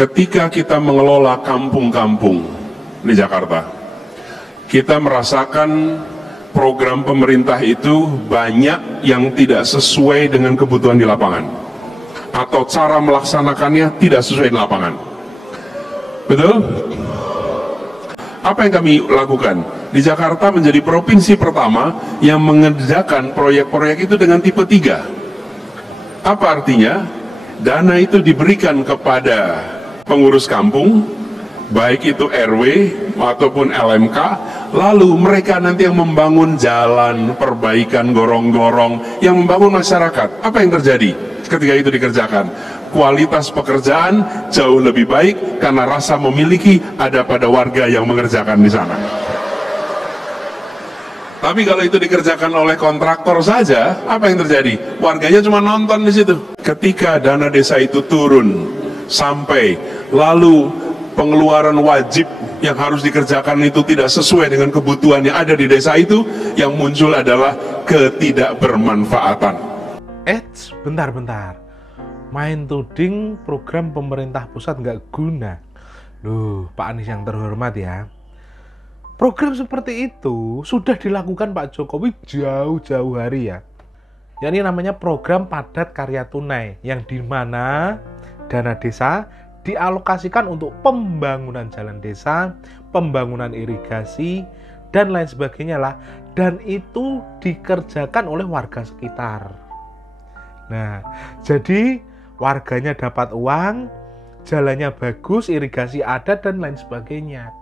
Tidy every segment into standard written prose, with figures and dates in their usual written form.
Ketika kita mengelola kampung-kampung di Jakarta, kita merasakan program pemerintah itu banyak yang tidak sesuai dengan kebutuhan di lapangan, atau cara melaksanakannya tidak sesuai di lapangan. Betul? Apa yang kami lakukan? Di Jakarta menjadi provinsi pertama yang mengerjakan proyek-proyek itu dengan tipe 3. Apa artinya? Dana itu diberikan kepada pengurus kampung, baik itu RW ataupun LMK, lalu mereka nanti yang membangun jalan, perbaikan gorong-gorong, yang membangun masyarakat. Apa yang terjadi ketika itu dikerjakan? Kualitas pekerjaan jauh lebih baik karena rasa memiliki ada pada warga yang mengerjakan di sana. Tapi kalau itu dikerjakan oleh kontraktor saja, apa yang terjadi? Warganya cuma nonton di situ. Ketika dana desa itu turun sampai lalu pengeluaran wajib yang harus dikerjakan itu tidak sesuai dengan kebutuhan yang ada di desa itu, yang muncul adalah ketidakbermanfaatan. Bentar. Main tuding program pemerintah pusat nggak guna. Loh, Pak Anies yang terhormat ya. Program seperti itu sudah dilakukan Pak Jokowi jauh-jauh hari ya. Ini namanya program padat karya tunai, yang dimana dana desa dialokasikan untuk pembangunan jalan desa, pembangunan irigasi, dan lain sebagainya lah. Dan itu dikerjakan oleh warga sekitar. Nah, jadi warganya dapat uang, jalannya bagus, irigasi ada, dan lain sebagainya.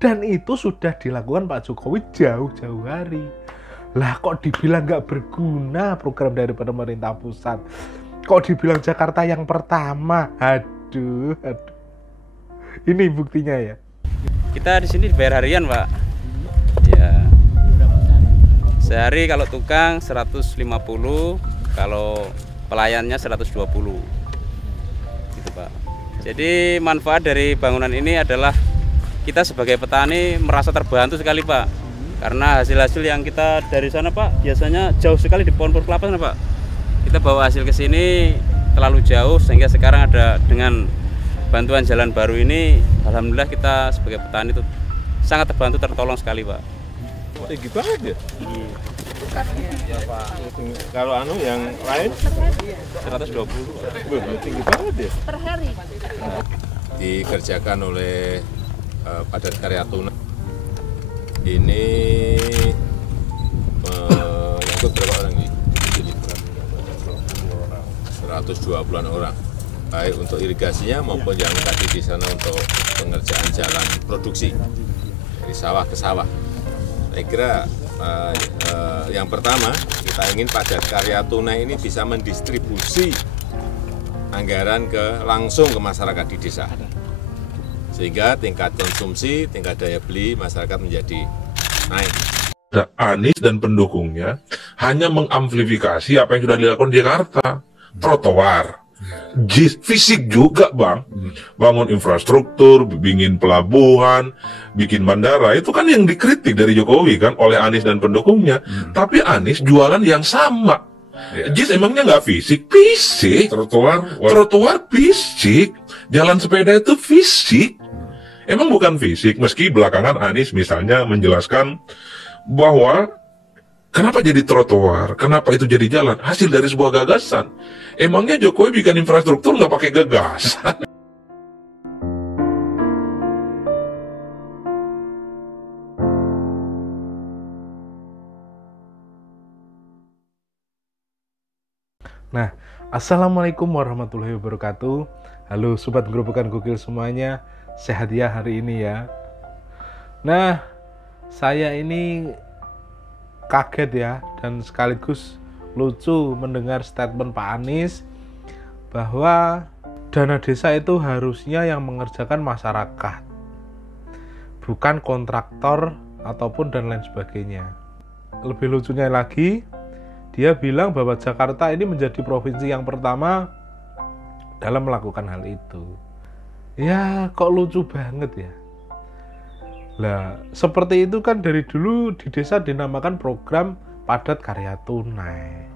Dan itu sudah dilakukan Pak Jokowi jauh-jauh hari. Lah kok dibilang nggak berguna program dari pemerintah pusat? Kok dibilang Jakarta yang pertama? Aduh. Ini buktinya ya. Kita di sini dibayar harian, Pak. Ya. Sehari kalau tukang 150, kalau pelayannya 120. Gitu, Pak. Jadi manfaat dari bangunan ini adalah kita sebagai petani merasa terbantu sekali, Pak. Karena hasil-hasil yang kita dari sana, Pak, biasanya jauh sekali di pohon kelapa sana, Pak. Kita bawa hasil ke sini terlalu jauh, sehingga sekarang ada dengan bantuan jalan baru ini, alhamdulillah kita sebagai petani itu sangat terbantu, tertolong sekali, Pak. Tinggi banget ya? Ya, Pak. Kalau yang lain 120. Tinggi banget ya? Per hari. Dikerjakan oleh padat karya tunai ini menyangkut berapa orang ini? 120-an orang, baik untuk irigasinya maupun yang tadi di sana untuk pengerjaan jalan produksi dari sawah ke sawah. Saya kira yang pertama kita ingin padat karya tunai ini bisa mendistribusi anggaran langsung ke masyarakat di desa, sehingga tingkat konsumsi, tingkat daya beli masyarakat menjadi naik. Anies dan pendukungnya hanya mengamplifikasi apa yang sudah dilakukan di Jakarta. Trotoar, fisik juga Bang, bangun infrastruktur, bikin pelabuhan, bikin bandara, itu kan yang dikritik dari Jokowi kan oleh Anies dan pendukungnya. Tapi Anies jualan yang sama. JIS emangnya nggak fisik? Fisik. Trotoar fisik. Jalan sepeda itu fisik. Emang bukan fisik, meski belakangan Anies misalnya menjelaskan bahwa kenapa jadi trotoar, kenapa itu jadi jalan, hasil dari sebuah gagasan. Emangnya Jokowi bikin infrastruktur nggak pakai gagasan? Nah, assalamualaikum warahmatullahi wabarakatuh. Halo sobat Gerobokan Gokil semuanya, sehat ya hari ini ya. Nah, saya ini kaget ya, dan sekaligus lucu mendengar statement Pak Anies bahwa dana desa itu harusnya yang mengerjakan masyarakat, bukan kontraktor ataupun dan lain sebagainya. Lebih lucunya lagi, dia bilang bahwa Jakarta ini menjadi provinsi yang pertama dalam melakukan hal itu. Ya, kok lucu banget ya. Lah, seperti itu kan dari dulu di desa dinamakan program padat karya tunai,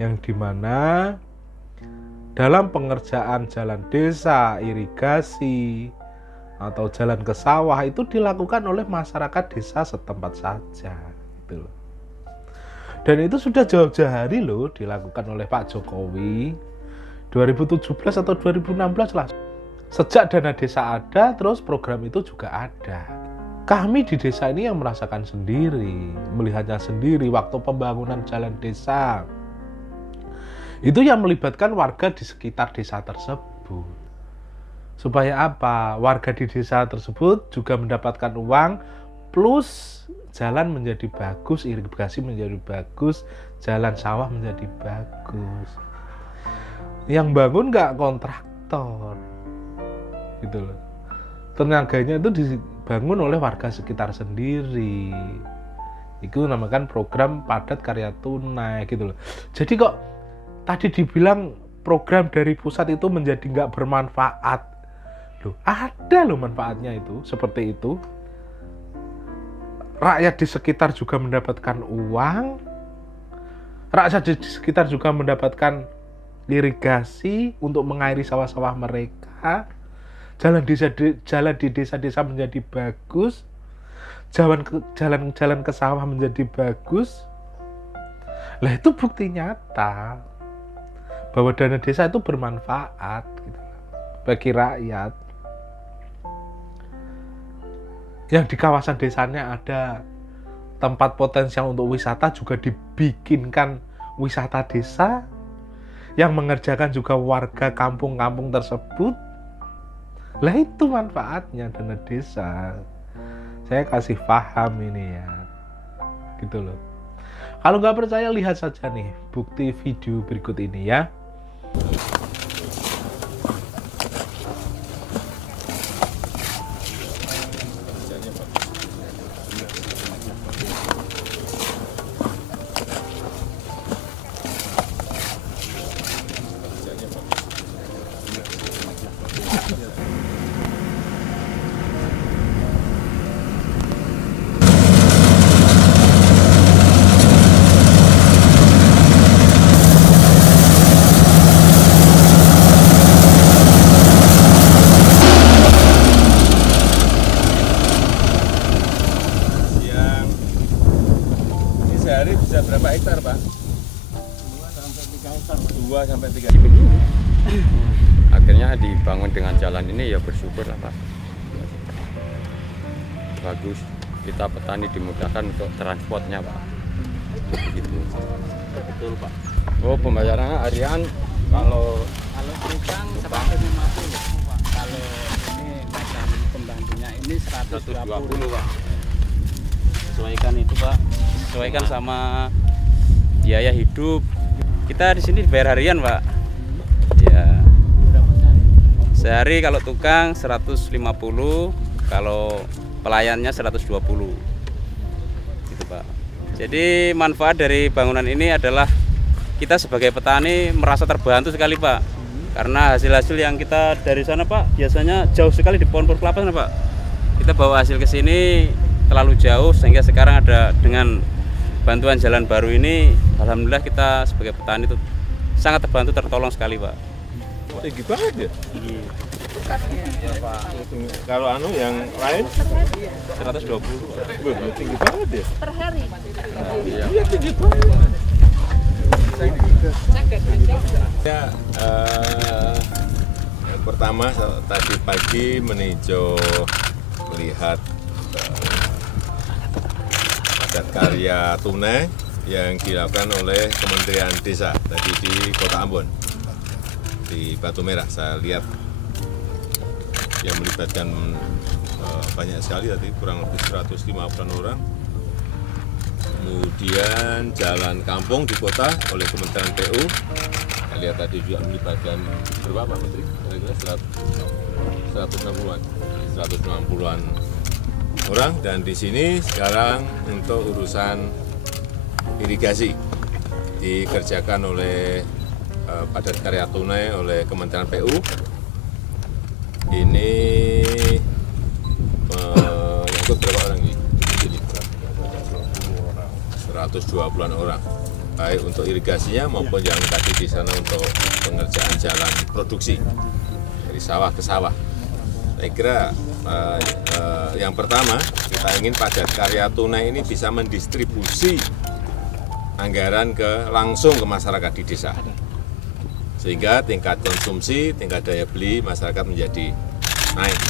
yang dimana dalam pengerjaan jalan desa, irigasi, atau jalan ke sawah itu dilakukan oleh masyarakat desa setempat saja gitu loh. Dan itu sudah jauh-jauh hari loh dilakukan oleh Pak Jokowi 2017 atau 2016 lah. Sejak dana desa ada, terus program itu juga ada. Kami di desa ini yang merasakan sendiri, melihatnya sendiri waktu pembangunan jalan desa. Itu yang melibatkan warga di sekitar desa tersebut. Supaya apa? Warga di desa tersebut juga mendapatkan uang, plus jalan menjadi bagus, irigasi menjadi bagus, jalan sawah menjadi bagus. Yang bangun nggak kontraktor, gitu loh. Tenaganya itu dibangun oleh warga sekitar sendiri. Itu namakan program padat karya tunai, gitu loh. Jadi kok tadi dibilang program dari pusat itu menjadi nggak bermanfaat, loh, ada loh manfaatnya itu, seperti itu. Rakyat di sekitar juga mendapatkan uang, rakyat di sekitar juga mendapatkan irigasi untuk mengairi sawah-sawah mereka, jalan di desa-desa menjadi bagus, jalan ke sawah menjadi bagus. Lah itu bukti nyata bahwa dana desa itu bermanfaat gitu, bagi rakyat. Yang di kawasan desanya ada tempat potensial untuk wisata juga dibikinkan wisata desa, yang mengerjakan juga warga kampung-kampung tersebut. Lah itu manfaatnya dana desa. Saya kasih paham ini ya, gitu loh. Kalau nggak percaya lihat saja nih bukti video berikut ini ya. Sehari bisa berapa hektar, Pak? 2 sampai 3 hektar. Akhirnya dibangun dengan jalan ini ya bersyukur lah Pak. Bagus, kita petani dimudahkan untuk transportnya Pak. Begitu. Betul Pak. Oh, pembayarannya harian kalau tukang 150 Pak. Kalau ini macam pembantunya ini 120 Pak. Sesuaikan itu Pak. Sesuaikan sama biaya hidup. Kita di sini bayar harian Pak. Ya. Sehari kalau tukang 150, kalau pelayannya 120. Gitu Pak. Jadi manfaat dari bangunan ini adalah kita sebagai petani merasa terbantu sekali Pak. Karena hasil-hasil yang kita dari sana Pak biasanya jauh sekali di pohon kelapa sana Pak. Kita bawa hasil ke sini terlalu jauh sehingga sekarang ada dengan bantuan jalan baru ini, alhamdulillah kita sebagai petani itu sangat terbantu, tertolong sekali Pak. Tinggi banget ya? Ya Pak. Kalau yang lain 120. Wah, tinggi banget ya? Per hari. Iya, tinggi banget. Ya, yang pertama tadi pagi meninjau melihat padat karya tunai yang dilakukan oleh Kementerian Desa tadi di Kota Ambon, di Batu Merah. Saya lihat yang melibatkan banyak sekali tadi, kurang lebih 150-an orang. Kemudian jalan kampung di kota oleh Kementerian PU. Saya lihat tadi juga melibatkan berapa Pak Menteri? Kira-kira 160-an orang. Dan di sini sekarang untuk urusan irigasi dikerjakan oleh padat karya tunai oleh Kementerian PU. Ini menyangkut berapa orang ini? 120-an orang. baik untuk irigasinya maupun yang tadi di sana untuk pengerjaan jalan produksi dari sawah ke sawah. Saya kira yang pertama kita ingin padat karya tunai ini bisa mendistribusi anggaran langsung ke masyarakat di desa, sehingga tingkat konsumsi, tingkat daya beli masyarakat menjadi naik.